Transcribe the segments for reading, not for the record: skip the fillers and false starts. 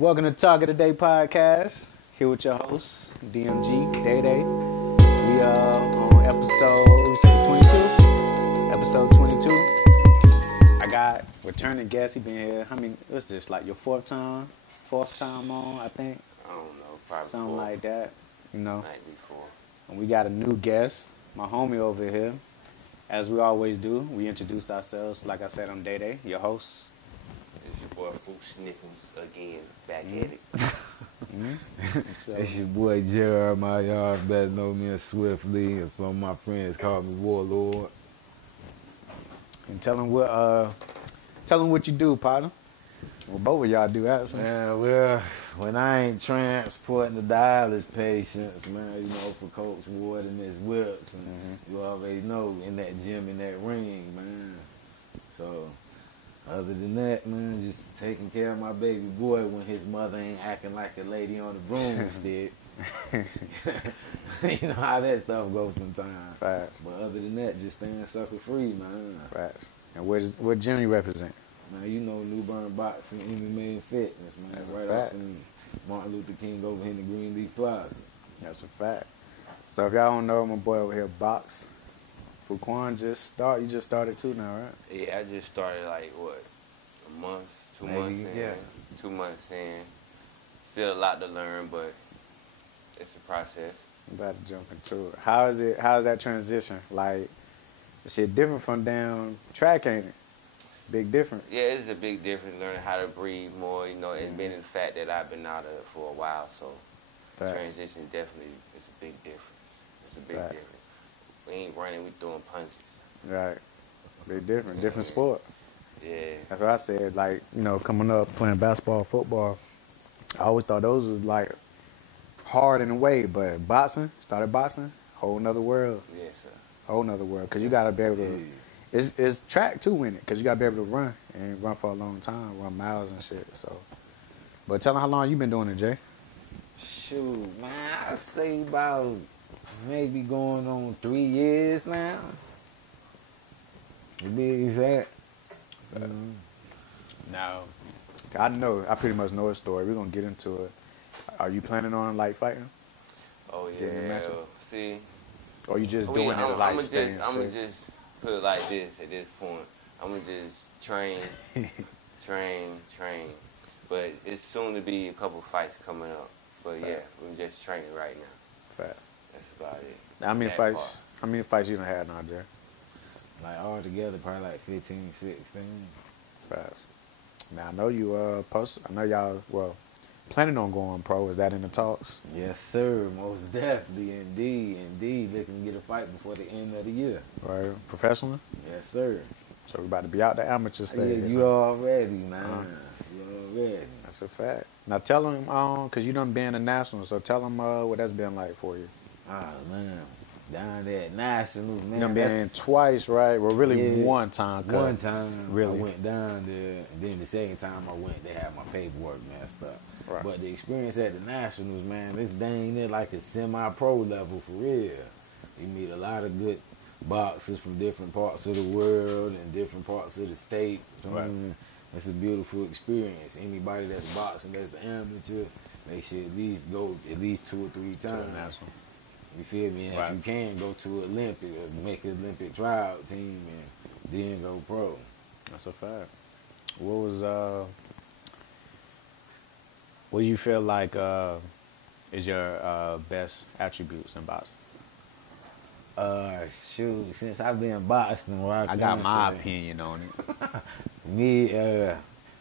Welcome to Talk of the Day podcast. Here with your host, DMG, Day Day. We are on episode 22. Episode 22. I got returning guest. He been here. How many? What's this? Like your fourth time on? I think. I don't know, probably Something four. like that. You know. Might be four. And we got a new guest, my homie over here. As we always do, we introduce ourselves. Like I said, I'm Day Day, your host. It's your boy Fuchs Nichols again, back at it. So, It's your boy Jeremiah. Y'all better know me as Swiftly, and some of my friends call me Warlord. and tell them what you do, partner. Well, both of y'all do actually. Man, well, when I ain't transporting the dialysis patients, man, you know, for Coach Ward and Miss Wilson, you already know, in that gym, in that ring, man. So, other than that, man, just taking care of my baby boy when his mother ain't acting like a lady on the broomstick. You know how that stuff goes sometimes. Facts. But other than that, just staying sucker free, man. Facts. And what gym you represent? Man, you know New Bern Boxing, MMA and Fitness, man. That's a right fact. off in Martin Luther King over here in the Greenleaf Plaza. That's a fact. So if y'all don't know, my boy over here box. Fuquan you just started too now, right? Yeah, I just started like, what, a month, 2 Maybe, months in? yeah. 2 months in. Still a lot to learn, but it's a process. I'm about to jump into it. How's that transition? Like, shit different from down track, ain't it? Big difference. Yeah, it's a big difference, learning how to breathe more, you know, and being the fact that I've been out of it for a while, so Facts. transition definitely is a big difference. It's a big Facts. difference. We ain't running, we throwing punches. Right. Big different. Different sport. Yeah. That's what I said. Like, you know, coming up playing basketball, football, I always thought those was like hard in a way, but started boxing, whole nother world. Yes, sir. Whole nother world. Because you got to be able to, it's track too in it, because you got to be able to run and run for a long time, run miles and shit. So, but tell them how long you been doing it, Jay. Shoot, man, I say about maybe going on 3 years now. To be exact. Now, I pretty much know his story. We're going to get into it. Are you planning on like fighting? Oh, Getting a yeah. match? See? Or you just doing it to like staying I'm gonna safe? just put it like this at this point. I'm gonna just train, train. But it's soon to be a couple fights coming up. But yeah, I'm just training right now. Fact. That's about it. How many That fights? How many fights you done had now, Jay? Like all together, probably like 15, 16. Facts. Now I know you I know y'all planning on going pro. Is that in the talks? Yes, sir. Most definitely. Indeed. Looking to get a fight before the end of the year. Right. Professionally? Yes, sir. So we about to be out the amateur stage. Yeah, you already, man. You already. That's a fact. Now tell them, because you done been a national, so tell them what that's been like for you. Ah, man. Down there at Nationals, man. You done been twice, right? Well, really Yeah. one time. One time, Really? I went down there, and then the second time I went, they had my paperwork messed up. Right. But the experience at the Nationals, man, this dang near like a semi-pro level for real. You meet a lot of good boxers from different parts of the world and different parts of the state. Right. It's a beautiful experience. Anybody that's boxing that's an amateur, they should at least go at least 2 or 3 times. You feel me? And Right. if you can, go to Olympic or make an Olympic tryout team and then go pro. That's a fact. What do you feel like is your best attributes in boxing? Shoot, since I've been boxing, I got my opinion on it. Me,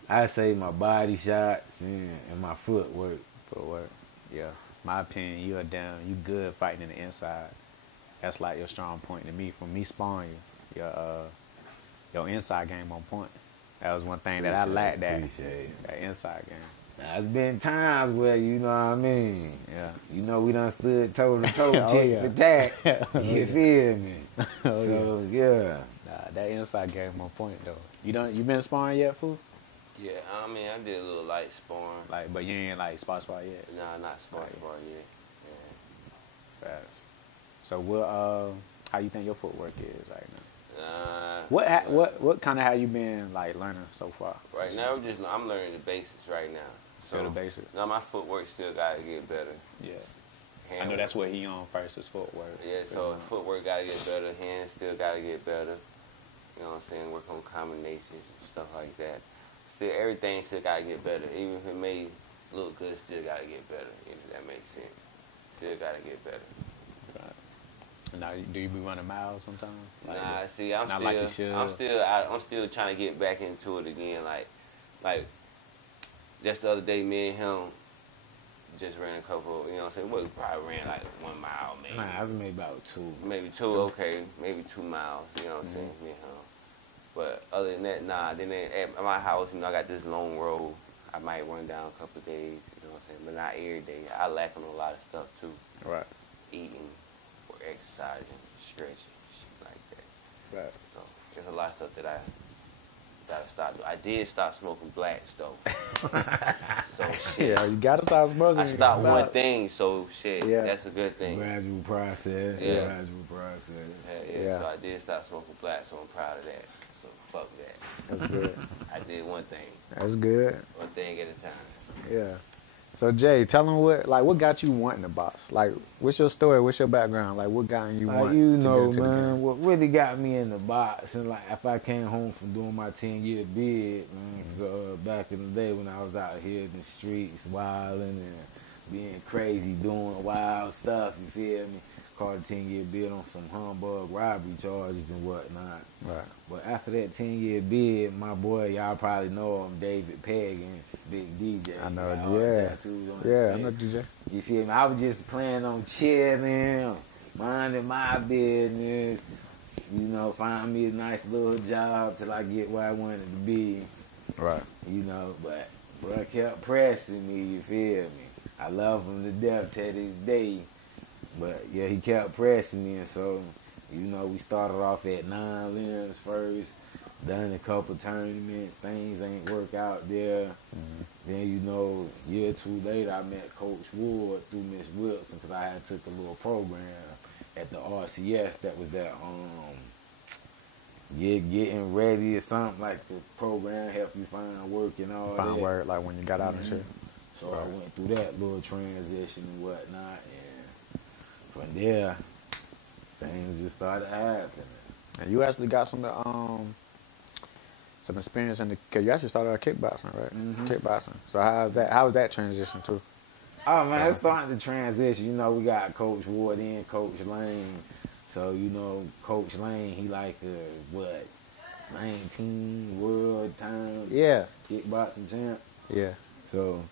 I say my body shots and my footwork. Footwork. Yeah. My opinion, you good fighting in the inside. That's like your strong point to me. From me sparring you, your inside game on point. That was one thing that I lacked, that inside game. Now, it's been times where, you know what I mean? Yeah. You know, we done stood toe to toe, Oh, cheek yeah. for tack. You feel me? Oh, So, yeah. Nah, that inside game on point though. You been sparring yet, fool? Yeah, I mean, I did a little light sparring. Like, but you ain't like spot yet. Nah, not sparring yet. Yeah. Fast. So how you think your footwork is right now? Nah. What kind of how you been like learning so far? Right now, I'm learning the basics right now. Still the basic. Now my footwork still gotta get better. Yeah. I Hand know that's what he on first is footwork. Yeah, so footwork gotta get better. Hands still gotta get better. You know what I'm saying? Work on combinations and stuff like that. Still, everything still gotta get better. Even if it may look good, still gotta get better. If that makes sense. Still gotta get better. Right. Now, do you be running miles sometimes? Nah, see, I'm not still, like you should. I'm still trying to get back into it again. Like just the other day, me and him just ran a couple. You know what I'm saying? Well, we probably ran like 1 mile, maybe. Nah, I made about 2. Maybe two, okay, maybe 2 miles. You know what I'm saying? Me and him. But other than that, nah. Then at my house, you know, I got this long road. I might run down a couple of days. You know what I'm saying? But not every day. I lack on a lot of stuff too. Right. Eating, or exercising, stretching, shit like that. Right. So there's a lot of stuff that I gotta stop doing. I did stop smoking blacks though. So shit. Yeah, you gotta stop smoking. I stopped one thing, so shit. Yeah. That's a good thing. Gradual process. Yeah. Gradual process. Yeah. So I did stop smoking blacks, so I'm proud of that. So fuck that. That's good. I did one thing. That's good. One thing at a time. Yeah. So Jay, tell them what got you wanting to box? Like, what's your story? What's your background? Like, what got you Like, wanting you to know, get into the man, game? what really got me in the boxing, like, if I came home from doing my 10-year bid, man, 'cause, back in the day when I was out here in the streets, wilding and being crazy, doing wild stuff, you feel me? Caught a 10-year bid on some humbug robbery charges and whatnot. Right. But after that 10-year bid, my boy, y'all probably know him, David Pagan, Big DJ. I know, got all the yeah. tattoos on his Yeah, I face. know DJ. You feel me? I was just planning on chilling, minding my business, you know, find me a nice little job till I get where I wanted to be, Right. you know, but bro kept pressing me, you feel me? I love him to death to this day, but yeah, he kept pressing me, and so, you know, we started off at 9 limbs first, done a couple tournaments, things ain't work out there. Mm-hmm. Then, you know, a year or 2 later, I met Coach Ward through Miss Wilson because I had took a little program at the RCS that was that getting ready or something, like the program help you find work and all that. Find work, like when you got out and shit. So I went through that little transition and whatnot, and from there, things just started happening. And you actually got some experience in the. Cause you actually started out kickboxing, right? Mhm. Kickboxing. So how was that transition too? Oh man, it's starting to transition. You know, we got Coach Ward and Coach Lane. So, you know, Coach Lane, he like 19 world time Yeah. kickboxing champ. Yeah. So,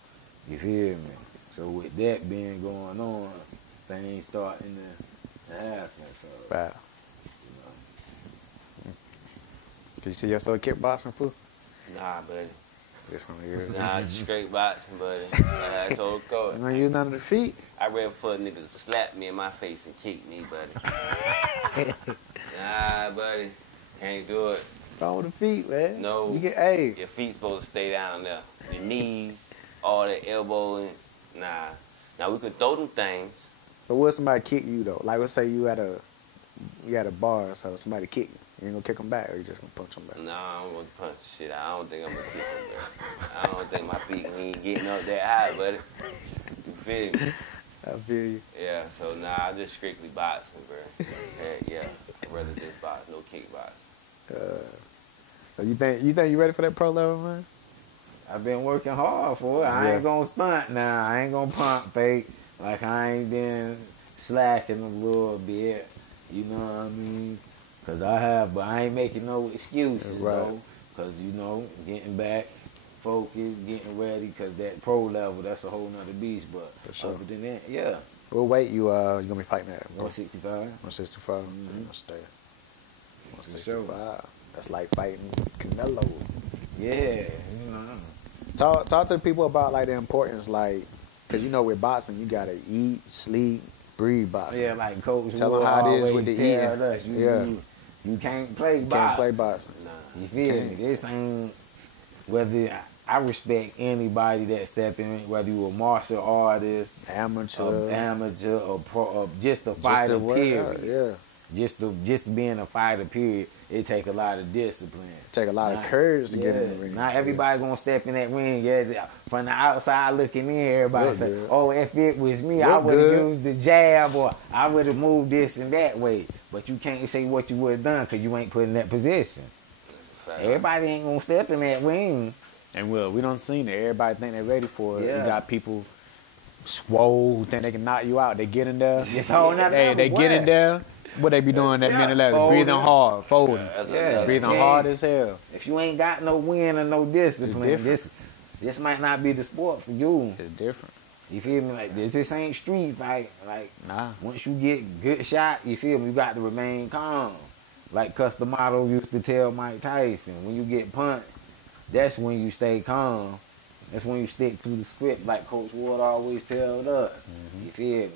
you feel me? So with that being going on, things starting to happen. So, Wow. you Can you see yourself kickboxing, fool? Nah, buddy. This one here. Nah, straight boxing, buddy. Like I told You Coach. don't use none of the feet. I ready for a nigga to slap me in my face and kick me, buddy. Nah, buddy. Can't do it. Throw the feet, man. No. You get hey. Your feet supposed to stay down there. Your knees, all that elbowing. Nah. Now we could throw them things. But what if somebody kick you though? Like let's say you at a bar, so somebody kick you. You ain't gonna kick them back, or you just gonna punch them back? Nah, I'm gonna punch the shit out. I don't think I'm gonna kick him, bro. I don't think my feet ain't getting up that high, buddy. You feel me? I feel you. Yeah, so nah, I just strictly boxing, bro. Yeah, I'd rather just box, no kickboxing. So you think you ready for that pro level, man? I've been working hard for it. I ain't gonna stunt now. I ain't gonna pump fake. Like I ain't been slacking a little bit. You know what I mean? Cause I have, but I ain't making no excuses, Right. though. Cause you know, getting back, focused, getting ready. Cause that pro level, that's a whole nother beast. But For sure. other than that, yeah, What weight you gonna be fighting at? 165. 165. Mhm. Stay. For sure. 165. That's like fighting Canelo. Yeah, you know. Talk to the people about like the importance, like, cause you know with boxing you gotta eat, sleep, breathe boxing. Yeah, like Coach Tell Wood them how it is always with the tell eating. us, you can't play You boxing. can't play boxing. Nah. You feel Can't. me? This ain't whether I respect anybody that step in, whether you a martial artist, Amateur. amateur, or pro, or just a Just fighter. to work Period. out, yeah. just to be in a fighter, period, it take a lot of discipline. Take a lot of courage to get in the ring. Not everybody gonna step in that ring. Yeah, from the outside looking in, everybody Look say, good. "Oh, if it was me, Look I would have good. used the jab, or I would have moved this and that way." But you can't say what you would have done because you ain't put in that position. Fact. Everybody ain't gonna step in that ring. And we don't seen it. Everybody think they're ready for it. Yeah. You got people swole who think they can knock you out. They get in there. It's all not Hey, they get in there. What they be doing that Yeah, minute left? folding. Breathing hard, folding. That's Yeah. another- Breathing Okay. hard as hell. If you ain't got no win or no discipline, different. this might not be the sport for you. It's different. You feel me? Like this ain't street fight. Like Nah. once you get good shot, you feel me? You got to remain calm. Like Custom Model used to tell Mike Tyson, when you get punched, that's when you stay calm. That's when you stick to the script, like Coach Ward always tells us. You feel me?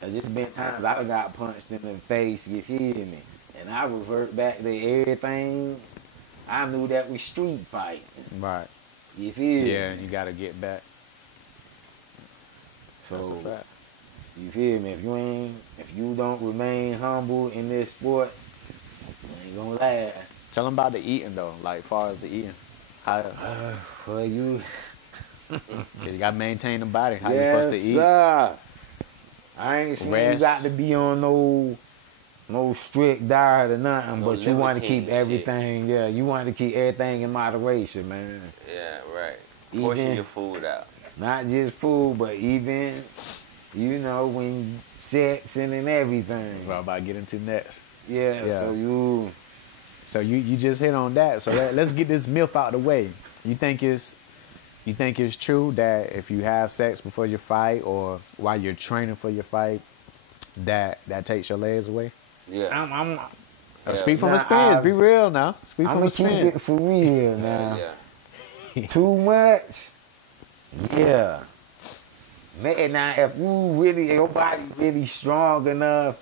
Cause it's been times I done got punched in the face. You feel me? And I revert back to everything. I knew that was street fight. Right. You feel me? Yeah, you got to get back. That's So a fact. you feel me? If you don't remain humble in this sport, you ain't gonna last. Tell them about the eating though. Like, far as the eating, how For you, you got to maintain the body. How you supposed to eat? Sir. I ain't saying you Rest. got to be on no strict diet or nothing, No but you want to limiting keep shit. everything. Yeah, you want to keep everything in moderation, man. Yeah, right. Portion Even- your food out. Not just food, but even when sexing and everything. What I'm about to get into next. Yeah, Yeah. so you You just hit on that. So let's get this myth out the way. You think it's true that if you have sex before your fight or while you're training for your fight, that takes your legs away? Yeah. I'm Speak from Nah, experience. Be real now. Speak I'm from gonna keep experience. it for real now. Yeah. Too much, yeah. Man, now if your body really strong enough,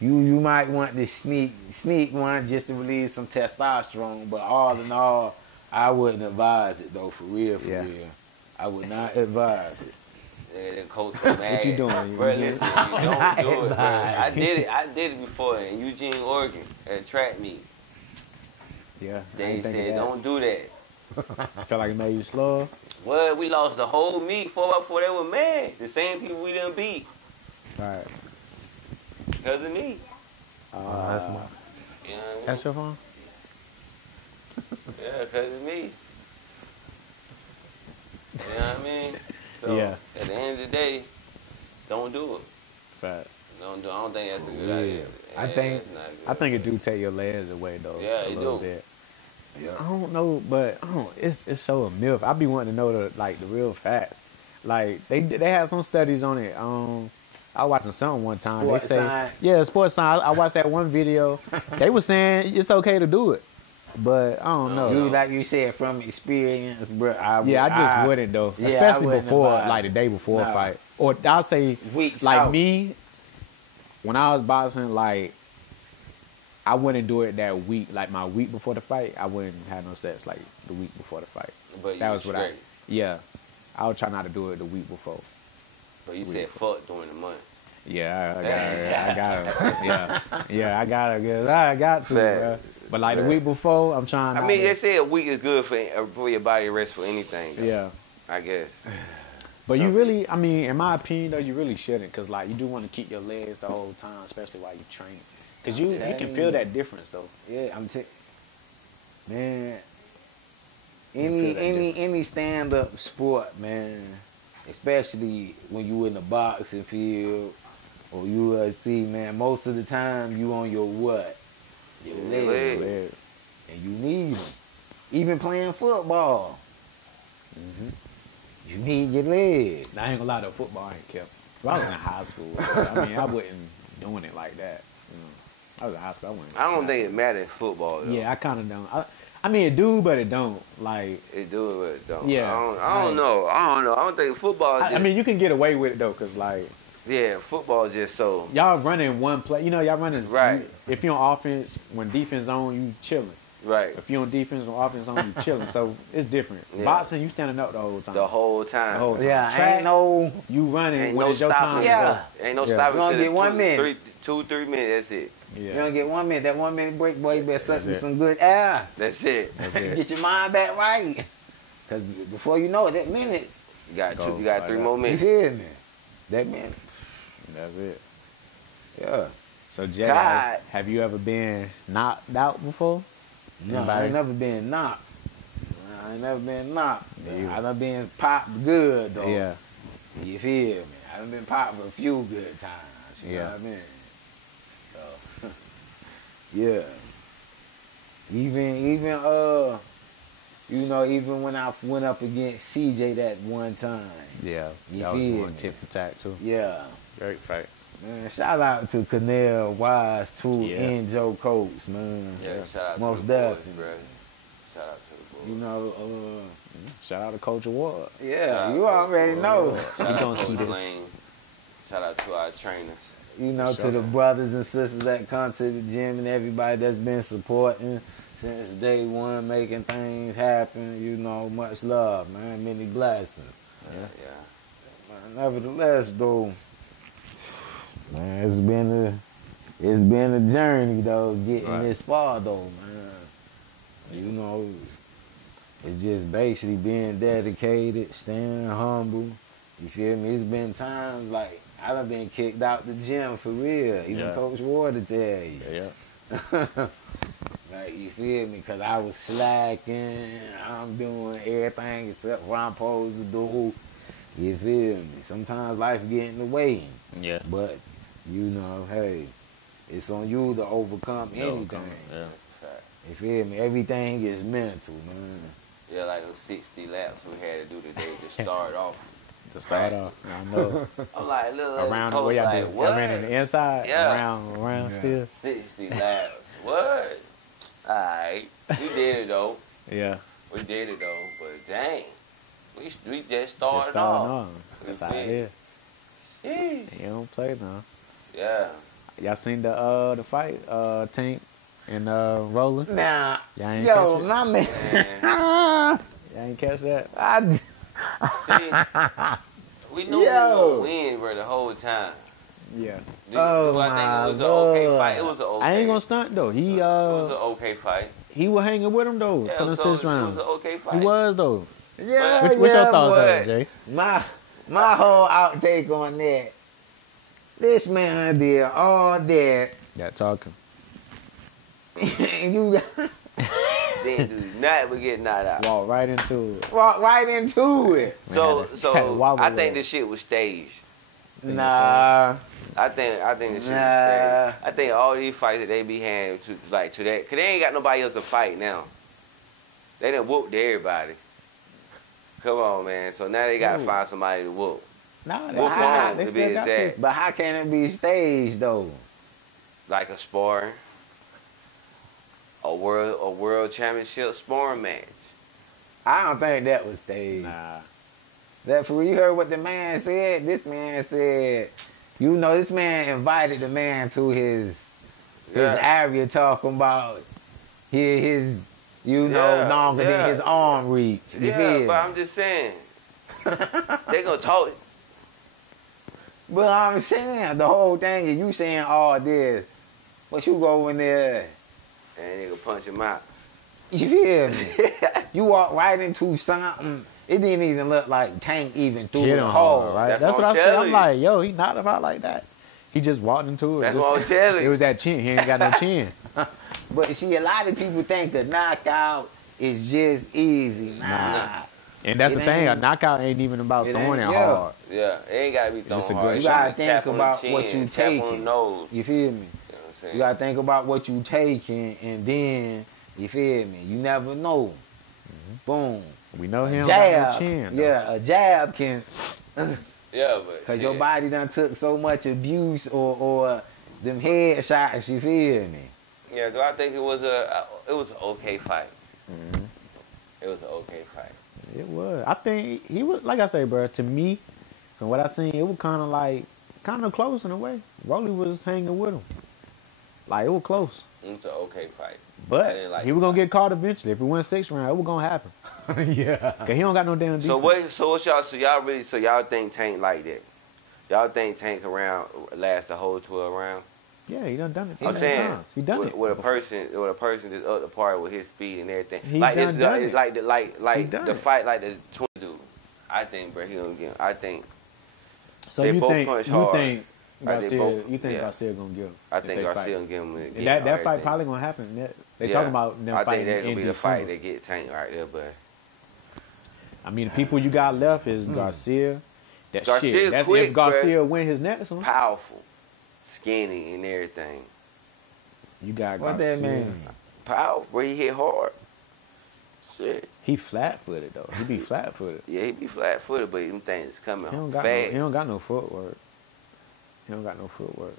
you might want to sneak one just to release some testosterone. But all in all, I wouldn't advise it though. For real, Yeah. I would not advise it. Yeah, the coach was mad. you doing? Bro, listen, you don't do it, bro. Bye. I did it before in Eugene, Oregon, at a track meet. Yeah. I They ain't think of said, that. don't do that. I feel like it made you slower. Well, we lost the whole meet 4x4. They were mad. The same people we didn't beat Right. because of me. That's my. You know what I mean? That's your phone? Yeah, because of me. You know what I mean? So, Yeah. at the end of the day, don't do it. Right. Don't do it. I don't think that's a good Yeah. idea. I think- it's not good. I think it do take your legs away though. Yeah, a it little do. bit. Yeah. I don't know, but it's so a myth. I be wanting to know the real facts. Like they have some studies on it. I was watching something one time. Sports they say, science. yeah, sports science. I watched that one video. They were saying it's okay to do it, but I don't know. You like you said from experience, bro. I just wouldn't though, Yeah, I especially wouldn't before, advise like the it. day before a No. fight, or I'll say Weeks like out. me when I was boxing, like I wouldn't do it that week, like my week before the fight. I wouldn't have no sex like the week before the fight. But That you was what I, straight. yeah, I would try not to do it the week before. But you said fuck during the month. Yeah, I got it. Yeah, I got it. I got to, Fact. bro. But like the week before, I'm trying. I not mean, to- they say a week is good for your body rest for anything. Though, yeah. I guess. But you really, I mean, in my opinion, though, you really shouldn't, because like you do want to keep your legs the whole time, especially while you train, because you can telling feel you. that difference though. Yeah, man. You feel that Any stand up sport, man, especially when you in the boxing field or UFC, man, most of the time you on your what? Your Your legs. legs. And you need them. Even playing football. You need your legs. I ain't gonna lie, though, football ain't kept. If I was in high school, I mean, I wasn't doing it like that. You know, I was in high school. I wasn't. I don't think it matters in football. Though. Yeah, I kind of don't. I mean, it do, but it don't. Like, It do it, but it don't. Yeah. I don't know. I don't think football. I mean, you can get away with it though, cause like yeah, football is just so. y'all running one play. You know, y'all running Right. If you're on offense, when defense on, you chilling. Right. If you on defense or offense, on you chilling. So it's different. Yeah. Boxing, you standing up the whole time. The whole time. The whole time. Yeah, Track, ain't no. you running Ain't when no it's your time. stopping. Yeah. Ain't no Yeah. stopping You only until get 1 minute. 3 minutes. That's it. Yeah. You don't get 1 minute. That 1 minute break, boy, you better suck That's it. some good air. That's it. That's it. Get your mind back right. Because before you know it, that minute, You got Go you got like 3 that. more you minutes. feel me? That minute. That's it. Yeah. So, Jay, God. have you ever been knocked out before? No, I Anybody? ain't never been knocked. I ain't never been knocked. Yeah. I done been popped good, though. Yeah. You feel me? I done been popped for a few good times. You know Yeah. what I mean? So, yeah. Even you know, even when I went up against CJ that one time. Yeah. You That was feel one me? tip for tack, too. Yeah. Great fight. Man, shout out to Canel Wise too Yeah. and Joe Coates, man. Yeah, shout out Most to the boys, definitely. bro. Shout out to the boys. You know, Shout out to Coach Award. yeah, Shout you out to already the know. boys. He Shout out gonna to see Coach this. Lane. Shout out to our trainers. You know, For to the sure. brothers and sisters that come to the gym and everybody that's been supporting since day one, making things happen. You know, much love, man. Many blessings. Yeah. Man, nevertheless, though, man, it's been a journey though, getting Right. this far though, man. You know, it's just basically being dedicated, staying humble. You feel me? It's been times like I done been kicked out the gym for real. Even Yeah. Coach Ward to tell you. Yeah. Like, you feel me? Because I was slacking. I'm doing everything except what I'm supposed to do. You feel me? Sometimes life get in the way. Yeah. But, you know, hey, it's on you to overcome anything. Yeah. That's a fact. You feel me? Everything is mental, man. Yeah, like those 60 laps we had to do today to start off. To start off, I know. I'm like, look, Around the coach, way I like, did. what? I ran in the inside. Yeah. Around Yeah. still. 60 laps. What? Alright. We did it though. Yeah. We did it though. But dang. We just started Just starting off. off. That's how it is. Jeez. You don't play now. Yeah. Y'all seen the fight, Tank and Roland? Nah, Y'all ain't yo, catch it? my man. Y'all ain't catch that? I, See, we knew we Yo. were gonna win bro, the whole time. Yeah. Oh, I think my it was an okay Lord. fight. It was an okay. I ain't gonna stunt though. He It was an okay fight. he was hanging with him though Yeah, for the so 6th it round. was an okay fight. He was though. yeah, What's yeah, your thoughts on boy. it, Jay? My whole outtake on that. This man did all that. Got talking. And you Didn't do nothing but get knocked out. Walk right into it. walked right into it. So, had to wobble I with think it. this shit was staged. Nah. I think this shit Nah. was staged. I think all these fights that they be having to that, cause they ain't got nobody else to fight now. They done whooped everybody. Come on, man. So now they gotta Ooh. find somebody to whoop. Nah, Whoop on, they to be still got exact. this. But how can it be staged though? Like a sparring. A world championship sparring match. I don't think that was staged. Nah. That for you heard what the man said? This man said, you know, this man invited the man to his Yeah. area talking about his you know, Yeah, longer yeah. than his arm reach. You Yeah, feel? but I'm just saying. They gonna talk. But I'm saying the whole thing is you saying all this, but you go in there, And they gonna punch him out. you feel me? You walk right into something. It didn't even look like Tank even threw Hit the him hole. hard, right? That's That's what what I I'm said. I'm telling like, yo, he knocked him out like that. He just walked into it. That's Just- what I'm telling It you. was that chin. He ain't got no chin. But see, a lot of people think a knockout is just easy. Nah. And that's It the thing. A ain't- knockout ain't even about it throwing it ain't- yeah. hard. Yeah, it ain't gotta be thrown It's a hard. good It shot. should You be gotta tap think on the about chin, what you tap on taking. the nose. You feel me? You know what I'm saying? You gotta think about what you taking, and then you feel me. You never know. Boom. We know him got Jab. no chin. though. Yeah, a jab can, Yeah, but cause shit. your body done took so much abuse or them head shots. You feel me? Yeah, do I think it was an okay fight? Mhm. It was an okay fight. It was. I think he was, like I say, bro, to me, from what I seen, it was kind of close in a way. Rolly was hanging with him. Like, it was close. It was an okay fight. But didn't like he was gonna get caught eventually. If we win 6th round, it was gonna happen. Yeah. Cause he don't got no damn defense. So what y'all? So y'all think Tank like that? Y'all think Tank around last the whole 12 rounds? Yeah, he done it. I'm saying times. He done it. with a person that's up the par with his speed and everything. He like done it. like He done the it. fight like the twin dude. I think, bro, he gonna get. I think So they you both think punch you hard. think Like, they Garcia? both- You think yeah. Garcia gonna get him? I if think they Garcia fight? gonna give him. And that fight probably gonna happen. They talking about them I fighting think that in gonna be the December. fight that get Tank right there, but I mean, the people you got left is Garcia. That Garcia shit. That's quick, if Garcia win his next one. powerful, skinny, and everything. You got What Garcia. that mean? Powerful, bro. He hit hard. Shit. He flat-footed though. He be flat-footed. Yeah, he be flat-footed, but them things coming He don't got fast. he don't got no footwork. He don't got no footwork.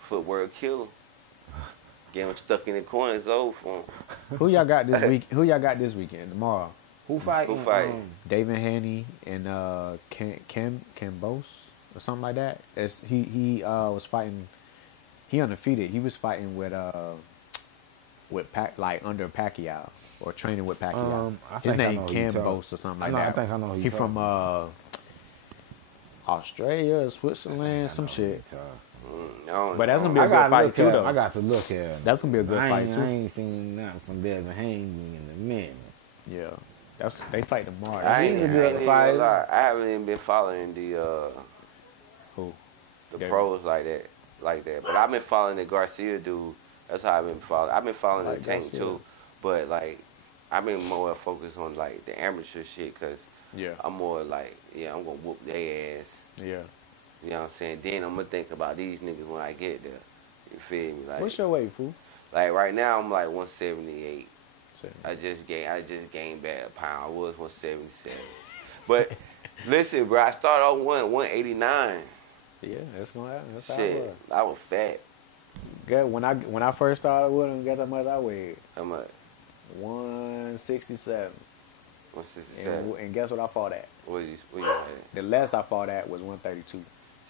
Footwork killer. Get him stuck in the corner, it's over for him. Who y'all got this week? Who y'all got this weekend? Tomorrow. Who fighting? Who fighting? David Haney and Cambose or something like that. He was fighting. He undefeated. He was fighting with under Pacquiao or training with Pacquiao. I His think I name know who you Cambose or something like No, I that. think I know who you He from Australia, Switzerland, some shit. But that's gonna be a good fight too, though. I got to look at him. That's gonna be a good fight I too. ain't seen nothing from Devin Haney in a minute. Yeah, they fight tomorrow. I He's ain't a good even fighter. gonna lie. I haven't even been following Who? the David. pros like that. But I've been following the Garcia dude. That's how I've been following. I've been following Like the Tank Garcia. too. But like, I've been more focused on like the amateur shit because Yeah, I'm more like, yeah, I'm gonna whoop their ass. yeah. You know what I'm saying? Then I'm gonna think about these niggas when I get there. You feel me? Like, What's your weight, fool? like right now I'm like 178. I just gained back a pound. I was 177. But listen, bro, I started off 189. Yeah, that's gonna happen. That's how it Shit, was. I was fat. Good. When I first started with him, guess how much I weighed? How much? 167. 167. And guess what I fought at? What you had? The last I fought at was 132.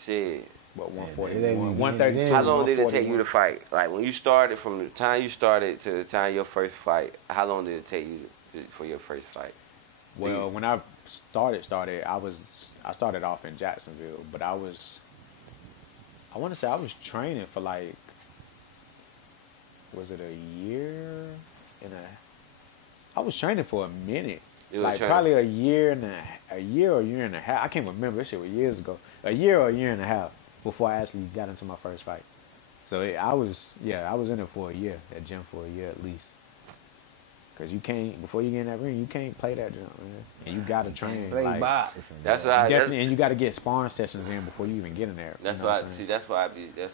Shit. But Yeah, 141. they- 132. How long did it take you 141. to fight? Like when you started, from the time you started to the time your first fight, how long did it take you for your first fight? Well, when I started, I started off in Jacksonville, but I want to say I was training for like, was it a year and I was training for a minute. You were Like training- probably a year or a year and a half. I can't remember. This shit was years ago. A year or a year and a half before I actually got into my first fight. So I was in it for a year, that gym for a year at least. Cause you can't, before you get in that ring, you can't play that jump, man. And you gotta train. Play like, boxing. That's what I. definitely, and you gotta get sparring sessions in before you even get in there. That's you know why. what I'm saying? See, that's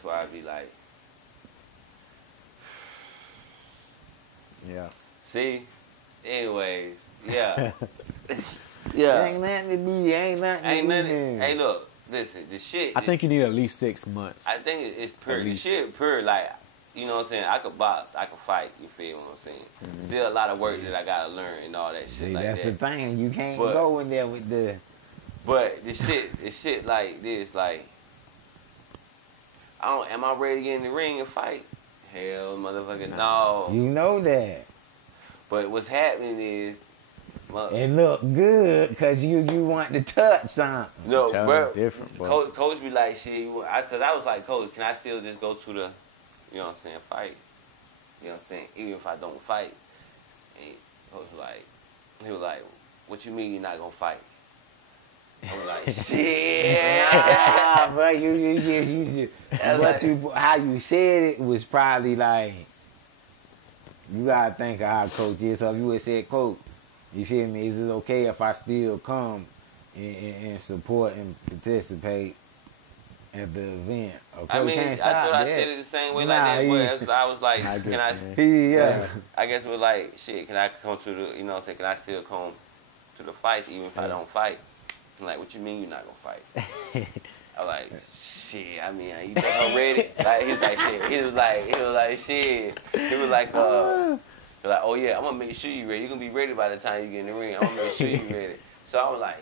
why I be like. Yeah. See. Anyways, yeah. Ain't nothing to be. Ain't nothing to Ain't be nothing. there. Hey, look. Listen. The shit. I think you need at least 6 months. I think it's pure. At The least. shit pure. Like, you know what I'm saying? I could box. I could fight. You feel what I'm saying? Mm-hmm. Still a lot of work that I gotta learn and all that shit See, like that's that. the thing. You can't But- go in there with the. But the shit like this, like, am I ready to get in the ring and fight? Hell, motherfucking no. You know that. But what's happening is, It look good because you want to touch something. no, Tell bro. us different, bro. Coach be like, shit, because I was like, Coach, can I still just go to the, you know what I'm saying, fight? You know what I'm saying? Even if I don't fight. And Coach he was like, what you mean you're not gonna fight? I was like, shit. Ah, bro, you just That's what like- you how you said it was probably like you gotta think of how Coach is. So if you would have said, Coach, you feel me? Is it okay if I still come and support and participate at the event? Okay, I mean, can't I stop thought I that. said it the same way Nah, like that. he- Where I was like, I get can I? you, man. Yeah. I guess we're like, shit. Can I come to the? You know what I'm saying? Can I still come to the fight even if I don't fight? I'm like, what you mean you're not gonna fight? I was like, shit. I mean, you think I'm ready? Like he's like, shit. He was like, shit. He was like, oh yeah, I'm gonna make sure you ready. You're gonna be ready by the time you get in the ring. I'm gonna make sure you ready. So I was like,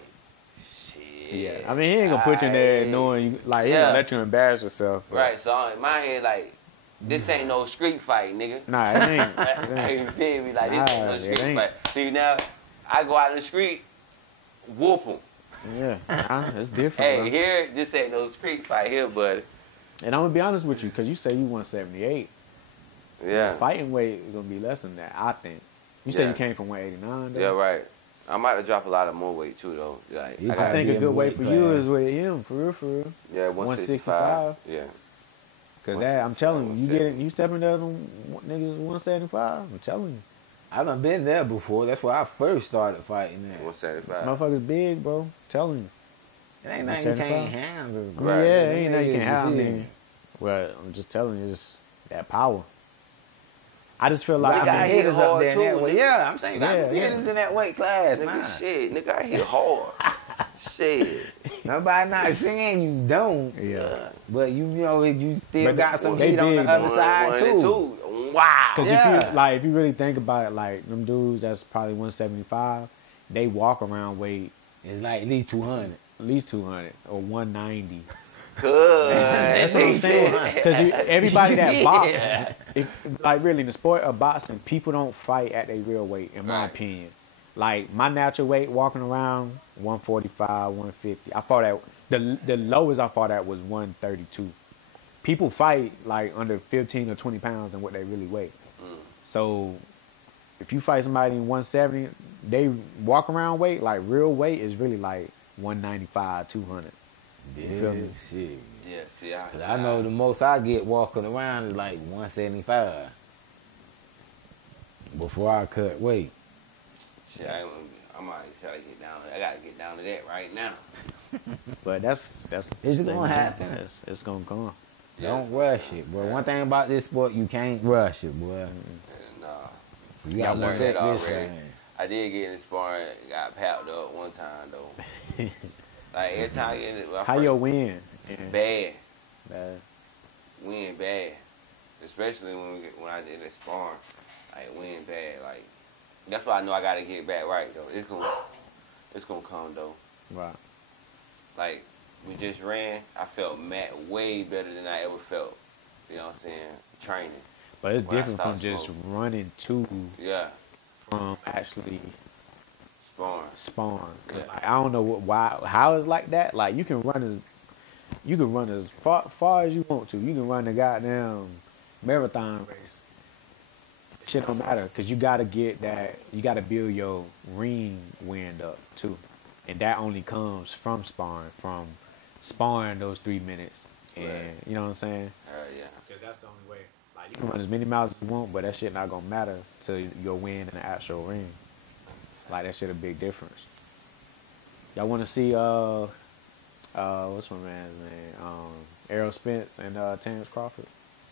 shit. Yeah. I mean, he ain't gonna put you in there aight. knowing you, like, he Yeah. gonna let you embarrass yourself. but- Right. So in my head, like, This ain't no street fight, nigga. Nah, it ain't. You feel me? Like, this ain't Nah, no it street ain't. fight. See, now, I go out in the street, whoop them. Yeah, it's different. Hey, bro. here, this ain't no street fight here, buddy. And I'm gonna be honest with you, cause you say you 178. Yeah. Fighting weight is gonna be less than that, I think. You said Yeah. you came from 189. Though? Yeah, right. I might have dropped a lot of more weight, too, though. Like, You I gotta think be a in good the weight weight for you class. is with him, for real, for real. yeah, 165. Yeah. Cause that, I'm telling you, you 170. you stepping there them niggas 175. I'm telling you, I done been there before. That's where I first started fighting at. 175. motherfuckers big, bro. Telling you. It ain't nothing you 175. can't handle. bro. Right. Yeah, Them ain't nothing you niggas, can have. I feel mean, me? well, I'm just telling you, it's that power. I just feel But like I got I hit hitters up hard there in that too, weight. nigga. Yeah, I'm saying you got Yeah, some yeah. hitters in that weight class. Nigga, Nah. shit. Nigga, I hit hard. Shit. Nobody not saying you don't. yeah. But you know, you still But got some they heat on the big, other though. side One too. and two. Wow. Cause Yeah. if you really think about it, like them dudes that's probably 175, they walk around weight It's like at least 200. at least 200 or 190. Good. That's what I'm saying. Because everybody that Yeah. box, like really in the sport of boxing, people don't fight at their real weight, in my Right. opinion. Like my natural weight, walking around 145, 150. I fought at the lowest I fought at was 132. People fight like under 15 or 20 pounds than what they really weigh. So if you fight somebody in 170, they walk around weight like real weight is really like 195, 200. Yeah, feel me? shit. Yeah, see, 'Cause I know the most I get walking around is like 175. Before I cut weight. Shit, I might try to get down. I gotta get down to that right now. But that's It's gonna happen. It's gonna come. Don't rush it, bro. One thing about this sport, you can't rush it, boy. Nah, You gotta learned perfect that this already. thing. I did get in the sparring. Got papped up one time though. Like every time I get in it, How your win? bad, Bad. win bad. Especially when I did the sparring, like win bad. Like that's why I know I gotta get back right though. It's gonna come though. Right. Like we just ran, I felt way better than I ever felt. You know what I'm saying? Training. But it's When I different from stopped just smoking. running to Yeah, actually sparring. spawn. 'Cause, Yeah. like, I don't know how it's like that. Like you can run as far as you want to. You can run the goddamn marathon race. Shit don't matter because you gotta get that. You gotta build your ring wind up too, and that only comes from sparring those 3 minutes. And Right. you know what I'm saying? Yeah. Because that's the only way. Like you can run as many miles as you want, but that shit not gonna matter to your win in the actual ring. Like that shit a big difference. Y'all want to see what's my man's name? Errol Spence and Terrence Crawford.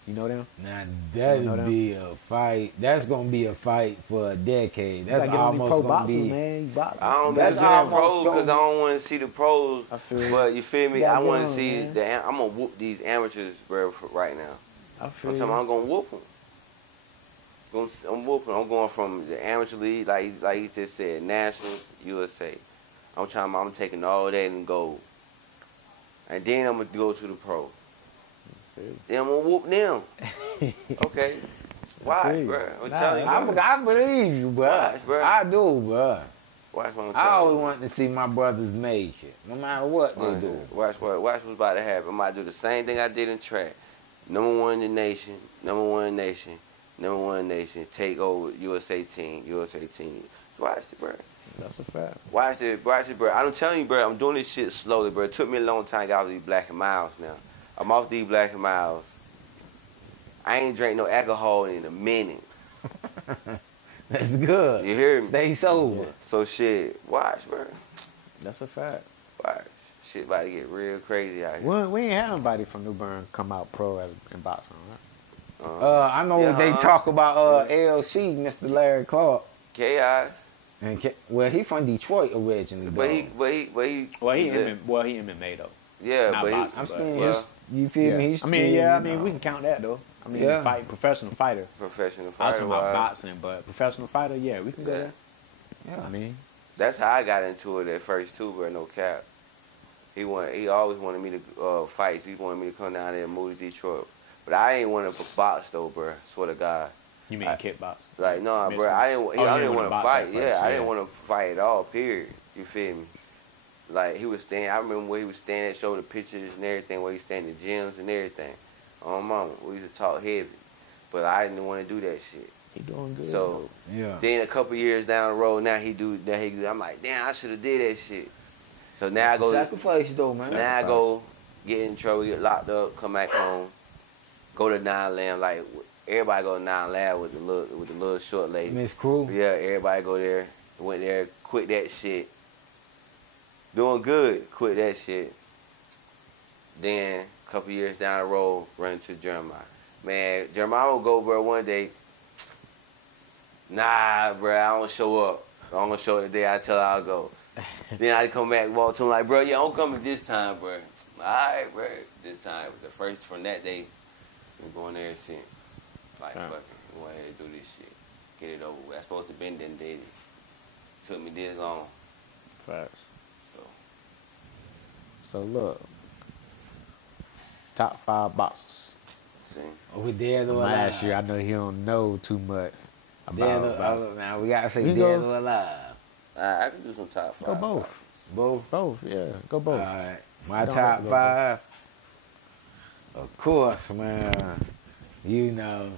You know them? Now You know that'd them? be a fight. That's gonna be a fight for a decade. You That's gotta get on these almost pro gonna boxers, be. man. You box. I don't That's that's get in almost pros because I gonna- don't want to see the pros. I feel you. But you feel me? You gotta I get want on, to see man. I'm gonna whoop these amateurs, bro, right now. I feel I'm you. talking, I'm gonna whoop them. I'm whooping. I'm going from the amateur league, like he just said, national, USA. I'm taking all that and gold, and then I'm gonna go to the pro. Then I'm gonna whoop them. Okay, watch, feel you. bro. I'm Nah, telling you, bro. I believe you, bro. Watch, bro. I do, bro. Watch what I'm I telling always you. want to see my brothers make it, no matter what they do. Watch what's about to happen. I'm about to do the same thing I did in track. Number one in the nation. Take over USA team. Watch it, bro. That's a fact. Watch it, bro. I'm telling you, bro. I'm doing this shit slowly, bro. It took me a long time to get off these Black and Miles now. I'm off these Black and Miles. I ain't drank no alcohol in a minute. That's good. You hear me? Stay sober. Yeah. So shit, watch, bro. That's a fact. Watch. Shit about to get real crazy out here. We ain't had nobody from New Bern come out pro in boxing, right? I know they talk about LC, Mr. Larry Clark. Chaos. And well, he from Detroit originally, But though. he Well, he lived- MMA though. Yeah, not but boxing, I'm but- still well, his, you feel me? He's I mean, still, yeah. I you mean, know. we can count that though. I mean, Yeah. professional fighter. professional I'm fighter. talking about boxing, but professional fighter, yeah, we can go Yeah. there. Yeah. I mean, That's how I got into it at first too, bro. No cap. He always wanted me to fight. He wanted me to come down there and move to Detroit. But I ain't want to box though, bro. Swear to God. You mean kickbox? Like, no, Mixed bro, one. I didn't wanna want to box fight. at first, Yeah, I didn't want to fight at all, period. You feel me? Like, he was standing, I remember where he was standing, showed the pictures and everything, where he standing in the gyms and everything. On mama, we used to talk heavy. But I didn't want to do that shit. He doing good. So, Yeah. then a couple years down the road, now I'm like, damn, I should have did that shit. So now I go, Sacrifice though, man. now I go get in trouble, get locked up, come back home, go to Nine Lamb, like, everybody go to Nine Lamb with the little short lady. Miss Crew. Yeah, everybody go there. Went there, quit that shit. Doing good, quit that shit. Then, a couple years down the road, run into Jeremiah. Man, Jeremiah will go, bro, one day. Nah, bro, I don't show up. I don't show up the day I tell I'll go. Then I come back, walk to him like, bro, yeah, I'm coming this time, bro. All right, bro. This time, the first from that day, been going there since. Like, fucking, go ahead and do this shit. Get it over with. I supposed to been done did it. Took me this long. Facts. So, So look, top 5 boxers. see. We dead or Last alive. year, I know he don't know too much Dead about or boxing. now we gotta say You dead go- or alive. I can do some top 5. Go both. Both. Both, yeah. Go both. All right. My Don't top have to go 5. Of course, man. You know.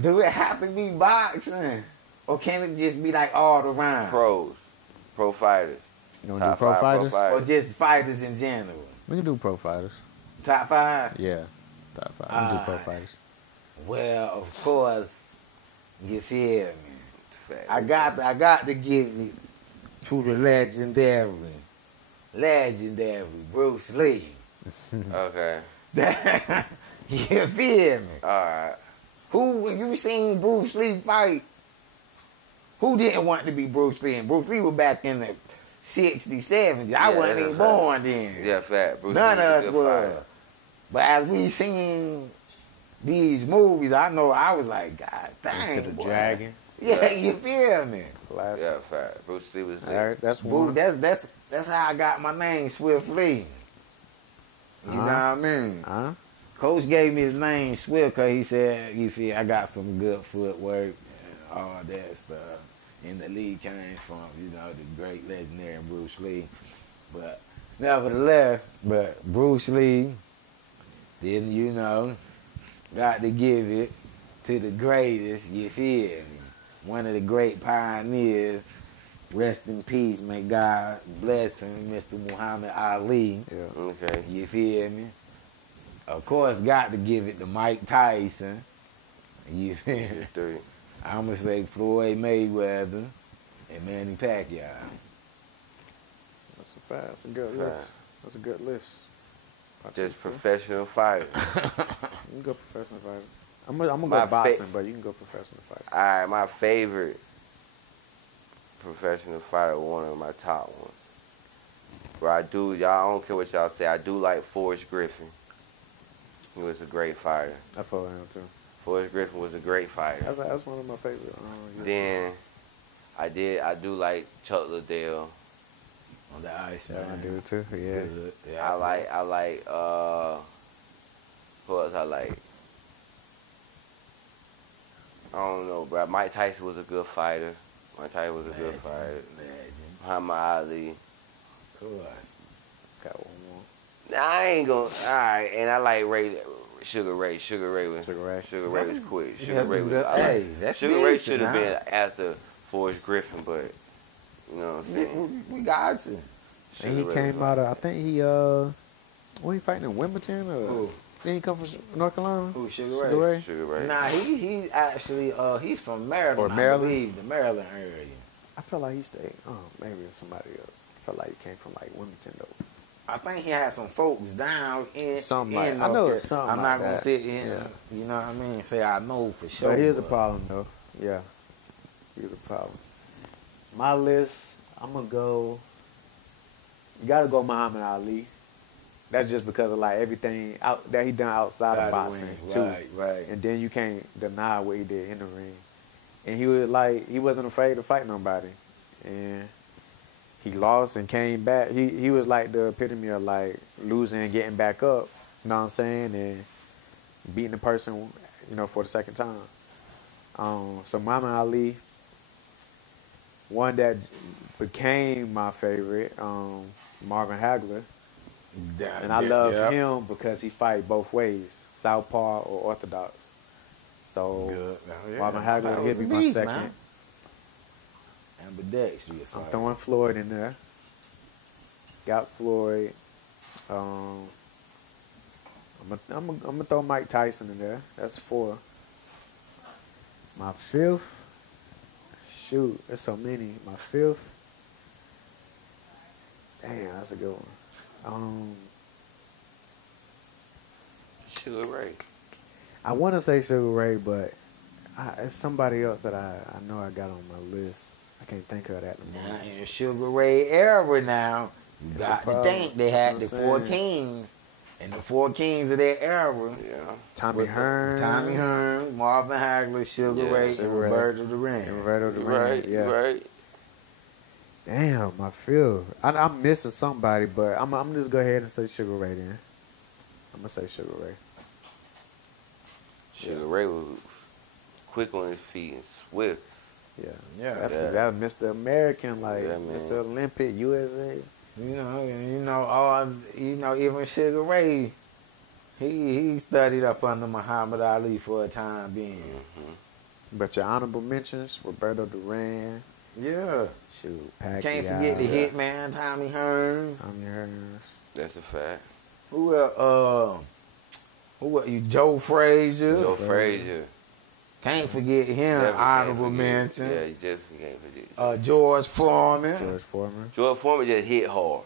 Do it have to be boxing? Or can it just be like all around? Pros. Pro fighters. You gonna do Top pro 5 fighters? pro Or fighters. just fighters in general? We can do pro fighters. Top 5? Yeah, top 5. We can do pro Alright. fighters. Well, of course, you feel me. Fact. I got to give it to the legendary Bruce Lee. Okay. You feel me? Alright. Who, when you seen Bruce Lee fight, who didn't want to be Bruce Lee? And Bruce Lee was back in the 60s, 70s. I Yeah, wasn't that's even a fact. born then. Yeah, fat. Bruce None Lee of was us a good were. fighter. But as we seen these movies, I know I was like, God dang, Into the boy. Dragon. Yeah, you feel me? Classic. Yeah, fat. Bruce Lee was All there. right, that's Boo, one. that's how I got my name, Swift Lee. You know what I mean? Coach gave me the name Swift because he said, you feel, I got some good footwork and all that stuff. And the league came from, you know, the great legendary Bruce Lee. But nevertheless, Bruce Lee didn't, you know, got to give it to the greatest, you feel me? One of the great pioneers. Rest in peace, may God bless him, Mr. Muhammad Ali. Yeah. Okay. You feel me? Of course, got to give it to Mike Tyson. You feel me? 3. I'm going to say Floyd Mayweather and Manny Pacquiao. That's a fact. That's a good Fact. list. That's a good list. Just professional fighters. You can go professional fighter. I'm gonna My go boxing, but you can go professional fighter. Alright, my favorite professional fighter, one of my top ones. Where I don't care what y'all say, I do like Forrest Griffin. He was a great fighter. I follow him too. Forrest Griffin was a great fighter. That's one of my favorite. Then I do like Chuck Liddell. On the ice, Yeah, man. I do too. Yeah. Good. Yeah, I like who else I like? I don't know, bro. Mike Tyson was a good fighter. Mike Tyson was a good fighter. Legend. Muhammad Ali. Of course. Got one more. Nah, I ain't gonna. Alright, and I like Sugar Ray. Sugar Ray was quick. Sugar Ray was. Hey, that's Sugar Ray decent, should have huh? been after Forrest Griffin, but you know what I'm saying. We got you. And he Sugar Ray came was out of. I think he when he fighting in Wimbledon or Who? did he come from North Carolina? Who, Sugar Sugar Ray? Sugar Ray. Nah, he actually he's from Maryland. Or Maryland? I believe, the Maryland area. I feel like he stayed. Oh, maybe it's somebody else. I feel like he came from like Wimbledon though. I think he had some folks down in Something in like- I North know Carolina. it's something I'm like not gonna that. sit here, Yeah. you know what I mean, say I know for sure. But here's the but- problem though. Yeah, here's the problem. My list, I'm gonna go. You gotta go Muhammad Ali. That's just because of like everything out that he done outside By of the boxing ring. too. Right. And then you can't deny what he did in the ring. And he was like, he wasn't afraid to fight nobody. And he lost and came back. He was like the epitome of like losing and getting back up. You know what I'm saying? And beating the person, you know, for the second time. So Muhammad Ali, one that became my favorite, Marvin Hagler. And I love him because he fight both ways, southpaw or orthodox. So Good. Marvin Hagler hit me my second. Ambidextrous. I'm throwing Floyd in there. Got Floyd. I'm gonna throw Mike Tyson in there. That's 4. My 5th. Shoot, there's so many. My 5th. Damn, that's a good one. Sugar Ray. I want to say Sugar Ray, but it's somebody else that I know I got on my list. I can't think of that at the moment. Now, in Sugar Ray era now, you got to think they had the 4 kings. And the 4 kings of that era. Yeah. Tommy Hearn, Marvin Hagler, Sugar Ray, and Roberto Duran. Right, yeah. right. Damn, I feel I'm missing somebody, but I'm just go ahead and say Sugar Ray then. I'm gonna say Sugar Ray. Sugar Ray was quick on his feet and swift. Yeah. That was Mr. American, like Yeah, man. Mr. Olympic, USA. Even Sugar Ray, he studied up under Muhammad Ali for a time being. Mm-hmm. But your honorable mentions, Roberto Duran. Yeah. Shoot, Pacquiao. Can't forget the hitman, Tommy Hearn. That's a fact. Who else? Joe Frazier. Joe Frazier. Can't forget him. Honorable mention. Yeah, you definitely can't forget. George Foreman. George Foreman just hit hard.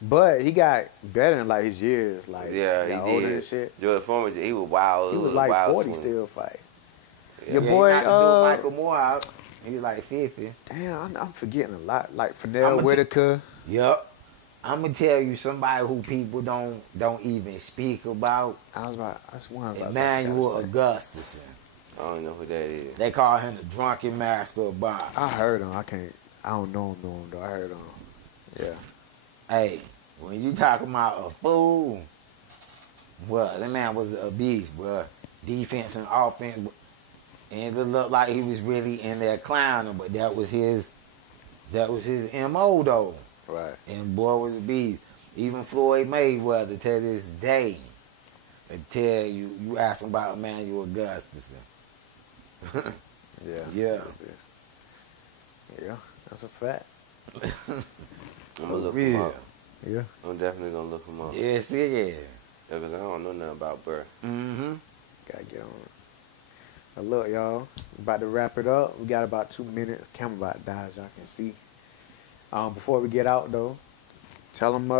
But he got better in like his years. Like yeah, he did. Older and shit. George Foreman, he was wild. He was like wild 40 swing. still fight. Yeah. Your boy, Michael Moore out. He was like 50. Damn, I'm forgetting a lot. Like Fennell Whitaker. Yep. I'm gonna tell you somebody who people don't even speak about. That's one of us. Emmanuel Augustus. I don't know who that is. They call him the drunken master of boxing. I heard him. I don't know him though. I heard him. Yeah. Hey, when you talking about a fool, well, that man was a beast, bro. Defense and offense, and it looked like he was really in there clowning, but that was his MO though. Right. And boy was a beast. Even Floyd Mayweather to this day, I tell you ask him about Emmanuel Augustus. Yeah, that's a fact. I'm gonna look him up. Yeah, I'm definitely gonna look him up. Yes, yeah. Yeah, because I don't know nothing about Burr. Mm-hmm. Gotta get on it. But look, y'all, we about to wrap it up. We got about 2 minutes. Camera about to die, as y'all can see. Before we get out though, tell them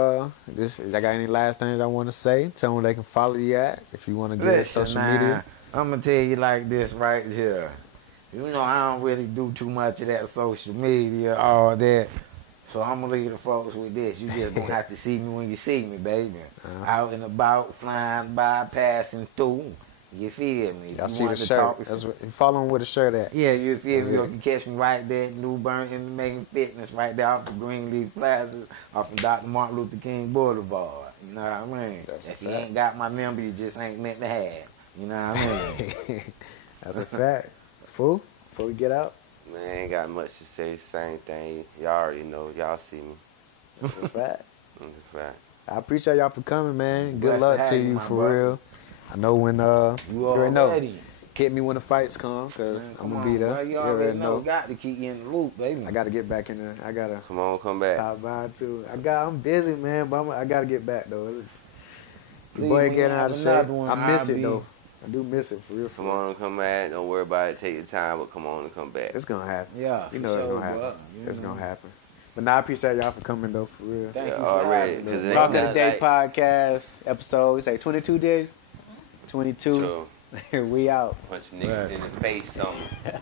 if I got any last things I want to say. Tell them they can follow you at if you want to get social media. I'm gonna tell you like this right here. You know I don't really do too much of that social media, all that. So I'm gonna leave the folks with this. You just gonna have to see me when you see me, baby. Out and about, flying by, passing through. You feel me? Y'all see the shirt. You follow him with the shirt at. Yeah, you feel me? You can catch me right there at New Bern in Making Fitness, right there off the Greenleaf Plaza, off of Dr. Martin Luther King Boulevard. You know what I mean? If you ain't got my number, you just ain't meant to have. You know what I mean? That's a fact. Fool, before we get out. Man, I ain't got much to say. Same thing. Y'all already know. Y'all see me. That's a fact. That's a fact. I appreciate y'all for coming, man. Good Blessed luck to to have you you, for my brother. real. I know when You already know. already. Hit me when the fights come, cause I'm gonna be there. Bro, you already know. Got to keep you in the loop, baby. I gotta get back in there. I gotta Come on, come back. stop by too. I'm busy, man, but I gotta get back though. Please, Boy, we getting have out of shape. another one, I miss I'll it be- though. I do miss it for real. Come on and come back. Don't worry about it. Take your time, but come on and come back. It's gonna happen. Yeah, You for know it's sure, gonna happen. bro. It's gonna happen. But now I appreciate y'all for coming though, for real. Thank Yeah, you for already, having me. 'cause it Talk of ain't the Day like- podcast episode. We say 22 days. 22. So, We out. punch niggas in the face, something.